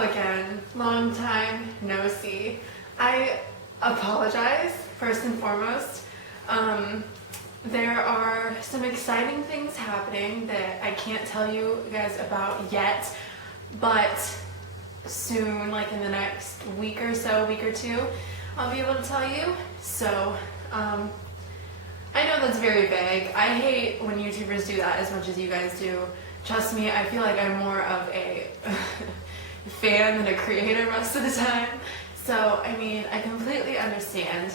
Hello again, long time no see. I apologize first and foremost. There are some exciting things happening that I can't tell you guys about yet, but soon, like in the next week or so, week or two, I'll be able to tell you. So, I know that's very vague. I hate when YouTubers do that as much as you guys do. Trust me, I feel like I'm more of a fan than a creator most of the time. So, I mean, I completely understand.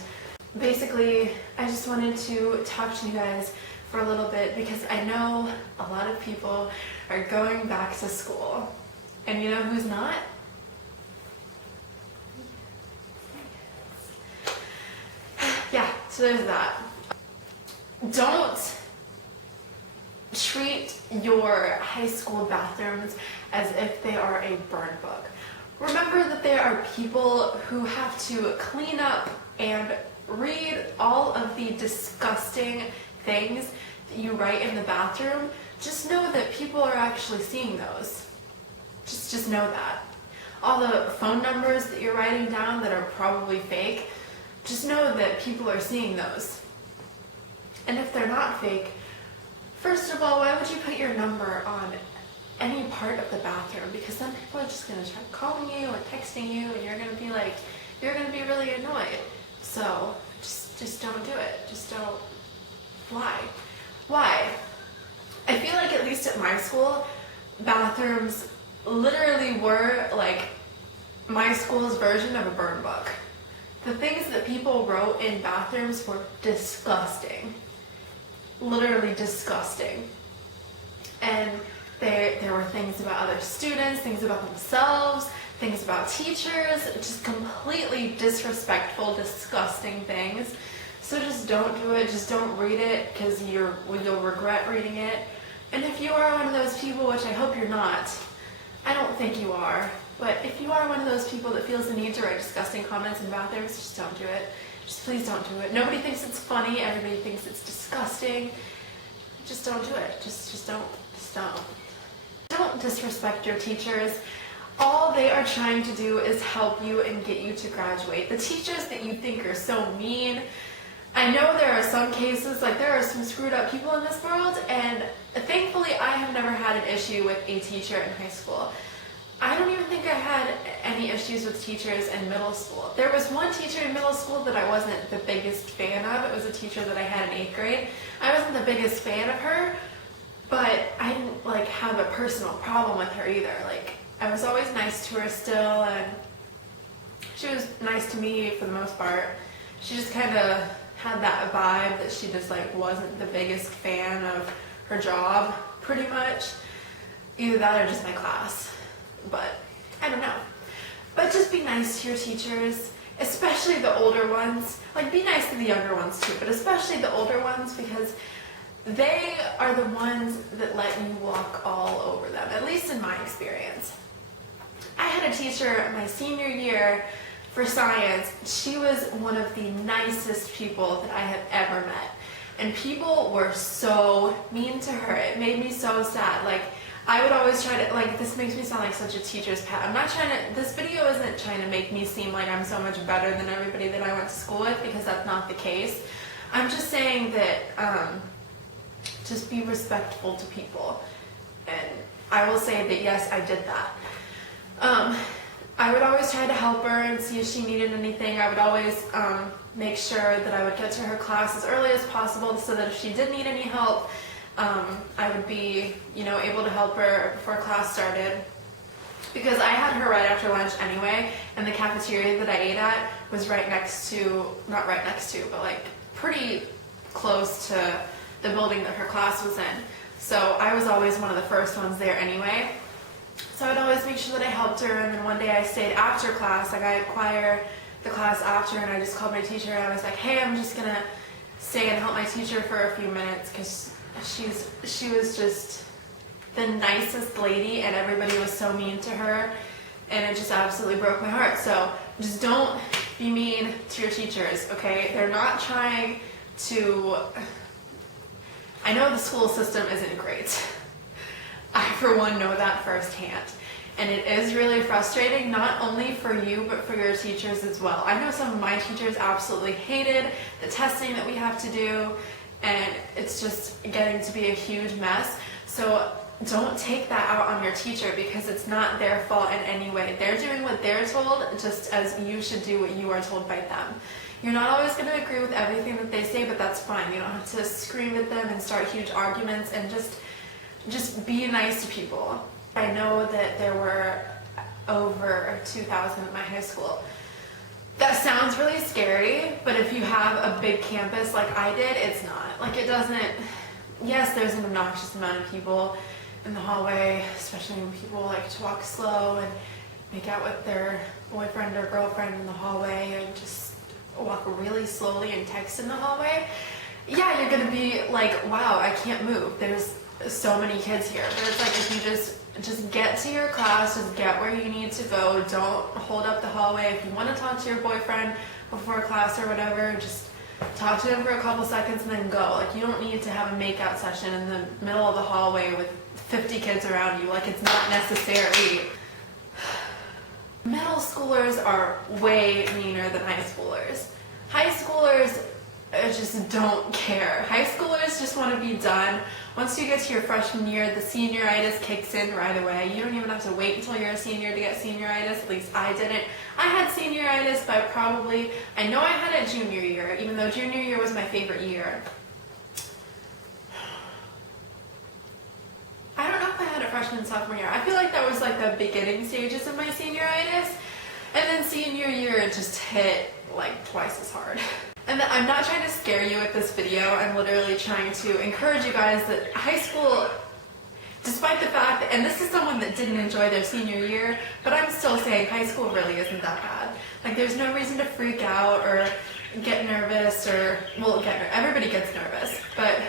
Basically, I just wanted to talk to you guys for a little bit because I know a lot of people are going back to school. And you know who's not? Yeah, so there's that. Don't treat your high school bathrooms as if they are a burn book. Remember that there are people who have to clean up and read all of the disgusting things that you write in the bathroom. Just know that people are actually seeing those. Just know that. All the phone numbers that you're writing down that are probably fake, just know that people are seeing those. And if they're not fake, first of all, why would you put your number on any part of the bathroom? Because then people are just going to try calling you or texting you, and you're going to be like, you're going to be really annoyed. So just don't do it. Just don't. Why? I feel like at least at my school, bathrooms literally were like my school's version of a burn book. The things that people wrote in bathrooms were disgusting. Literally disgusting. And there were things about other students, things about themselves, things about teachers, just completely disrespectful, disgusting things. So just don't do it, just don't read it, because you'll regret reading it. And if you are one of those people, which I hope you're not, I don't think you are, but if you are one of those people that feels the need to write disgusting comments in bathrooms, just don't do it. Just please don't do it. Nobody thinks it's funny, everybody thinks it's disgusting. Just don't do it. Just don't. Don't disrespect your teachers. All they are trying to do is help you and get you to graduate. The teachers that you think are so mean, I know there are some cases, like there are some screwed up people in this world, and thankfully I have never had an issue with a teacher in high school. I don't even think I had any issues with teachers in middle school. There was one teacher in middle school that I wasn't the biggest fan of. It was a teacher that I had in 8th grade. I wasn't the biggest fan of her, but I didn't have a personal problem with her either. I was always nice to her still, and she was nice to me for the most part. She just kind of had that vibe that she just wasn't the biggest fan of her job, pretty much. Either that or just my class. But I don't know. But just be nice to your teachers, especially the older ones. Be nice to the younger ones too, but especially the older ones, because they are the ones that let you walk all over them, at least in my experience. I had a teacher my senior year for science. She was one of the nicest people that I have ever met. And people were so mean to her. It made me so sad. I would always try to, this makes me sound like such a teacher's pet. I'm not trying to, this video isn't trying to make me seem like I'm so much better than everybody that I went to school with, because that's not the case. I'm just saying that, just be respectful to people. And I will say that yes, I did that. I would always try to help her and see if she needed anything. I would always make sure that I would get to her class as early as possible so that if she did need any help, I would be, able to help her before class started. Because I had her right after lunch anyway, and the cafeteria that I ate at was right next to, not right next to, but pretty close to the building that her class was in. So I was always one of the first ones there anyway. So I'd always make sure that I helped her, and then one day I stayed after class. I had choir the class after, and I just called my teacher and I was like, hey, I'm just gonna stay and help my teacher for a few minutes, because she was just the nicest lady, and everybody was so mean to her, and it just absolutely broke my heart. So just don't be mean to your teachers, okay? They're not trying to, I know the school system isn't great. I, for one, know that firsthand. And it is really frustrating, not only for you, but for your teachers as well. I know some of my teachers absolutely hated the testing that we have to do, and it's just getting to be a huge mess. So don't take that out on your teacher, because it's not their fault in any way. They're doing what they're told, just as you should do what you are told by them. You're not always going to agree with everything that they say, but that's fine. You don't have to scream at them and start huge arguments, and just be nice to people. I know that there were over 2,000 at my high school. That sounds really scary, but if you have a big campus like I did, it's not. Like, it doesn't, yes, there's an obnoxious amount of people in the hallway, especially when people like to walk slow and make out with their boyfriend or girlfriend in the hallway, and just walk really slowly and text in the hallway. Yeah, you're gonna be like, wow, I can't move. There's so many kids here. But it's like, if you just get to your class, just get where you need to go. Don't hold up the hallway. If you want to talk to your boyfriend before class or whatever, just talk to him for a couple seconds and then go. Like, you don't need to have a makeout session in the middle of the hallway with 50 kids around you. Like, it's not necessary. Middle schoolers are way meaner than high schoolers. High schoolers just don't care. High schoolers just want to be done. Once you get to your freshman year, the senioritis kicks in right away. You don't even have to wait until you're a senior to get senioritis. At least I didn't. I had senioritis, but I know I had it junior year, even though junior year was my favorite year. I don't know if I had it freshman and sophomore year. I feel like that was like the beginning stages of my senioritis. And then senior year, it just hit like twice as hard. And I'm not trying to scare you with this video. I'm literally trying to encourage you guys that high school, despite the fact that, and this is someone that didn't enjoy their senior year, but I'm still saying high school really isn't that bad. Like, there's no reason to freak out or get nervous, or, well, everybody gets nervous. But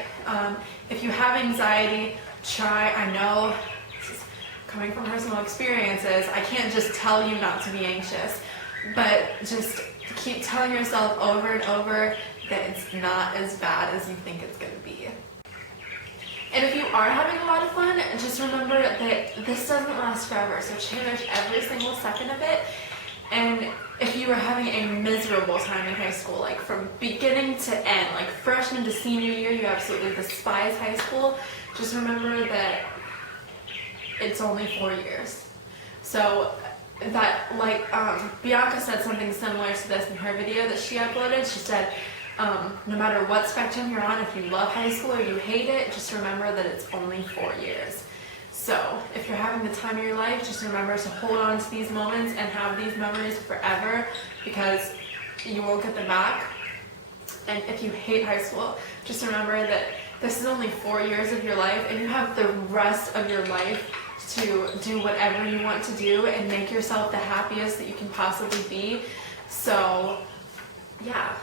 if you have anxiety, I know, this is coming from personal experiences, I can't just tell you not to be anxious, but just keep telling yourself over and over that it's not as bad as you think it's going to be. And if you are having a lot of fun, just remember that this doesn't last forever, so cherish every single second of it. And if you are having a miserable time in high school, like from beginning to end, like freshman to senior year, you absolutely despise high school, just remember that it's only 4 years. So that, like, Bianca said something similar to this in her video that she uploaded. She said, no matter what spectrum you're on, if you love high school or you hate it, just remember that it's only 4 years. So if you're having the time of your life, just remember to hold on to these moments and have these memories forever, because you won't get them back. And if you hate high school, just remember that this is only 4 years of your life, and you have the rest of your life to do whatever you want to do and make yourself the happiest that you can possibly be. So yeah,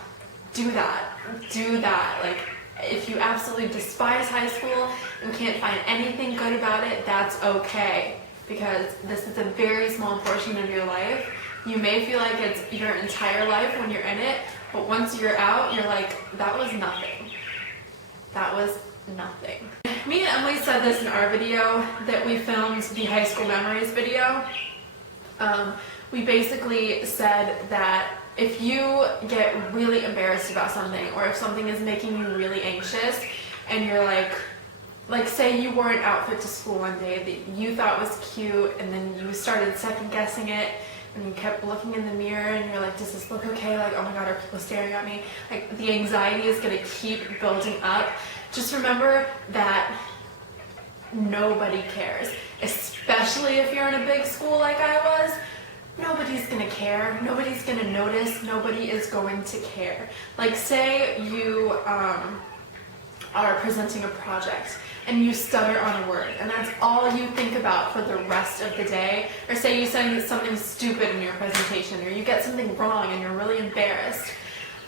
do that. Like, if you absolutely despise high school and can't find anything good about it, that's okay, because this is a very small portion of your life. You may feel like it's your entire life when you're in it, but once you're out, you're like, that was nothing. That was nothing. Me and Emily said this in our video that we filmed, the high school memories video. We basically said that if you get really embarrassed about something, or if something is making you really anxious, and you're like say you wore an outfit to school one day that you thought was cute, and then you started second guessing it, and you kept looking in the mirror and you're like, does this look okay? Like, oh my god, are people staring at me? Like, the anxiety is going to keep building up. Just remember that nobody cares, especially if you're in a big school like I was. Nobody's gonna care, nobody's gonna notice, nobody is going to care. Like, say you are presenting a project and you stutter on a word, and that's all you think about for the rest of the day. Or say you say something stupid in your presentation, or you get something wrong and you're really embarrassed.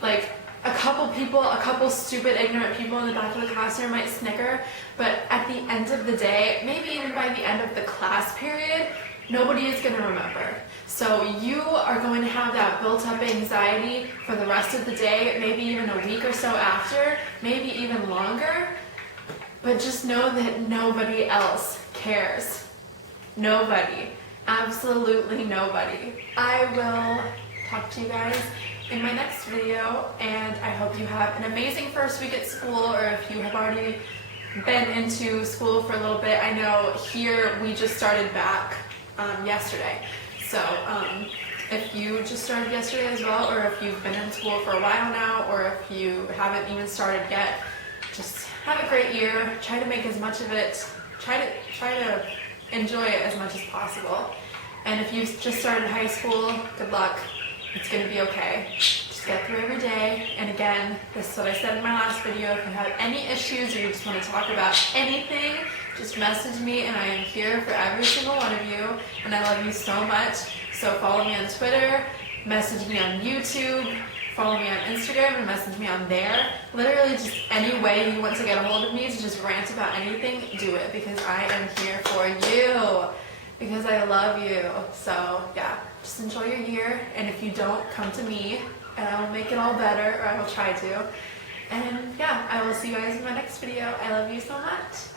Like, a couple stupid, ignorant people in the back of the classroom might snicker, but at the end of the day, maybe even by the end of the class period, nobody is going to remember. So you are going to have that built-up anxiety for the rest of the day, maybe even a week or so after, maybe even longer. But just know that nobody else cares. Nobody. Absolutely nobody. I will talk to you guys in my next video, and I hope you have an amazing first week at school, or if you have already been into school for a little bit. I know here we just started back yesterday, so if you just started yesterday as well, or if you've been in school for a while now, or if you haven't even started yet, just have a great year. Try to make as much of it, try to enjoy it as much as possible. And if you've just started high school, good luck. It's going to be okay. Just get through every day. And again, this is what I said in my last video. If you have any issues or you just want to talk about anything, just message me, and I am here for every single one of you. And I love you so much. So follow me on Twitter, message me on YouTube, follow me on Instagram and message me on there. Literally just any way you want to get a hold of me to just rant about anything, do it, because I am here for you, because I love you. So yeah, just enjoy your year, and if you don't, come to me and I will make it all better, or I will try to. And yeah, I will see you guys in my next video. I love you so much.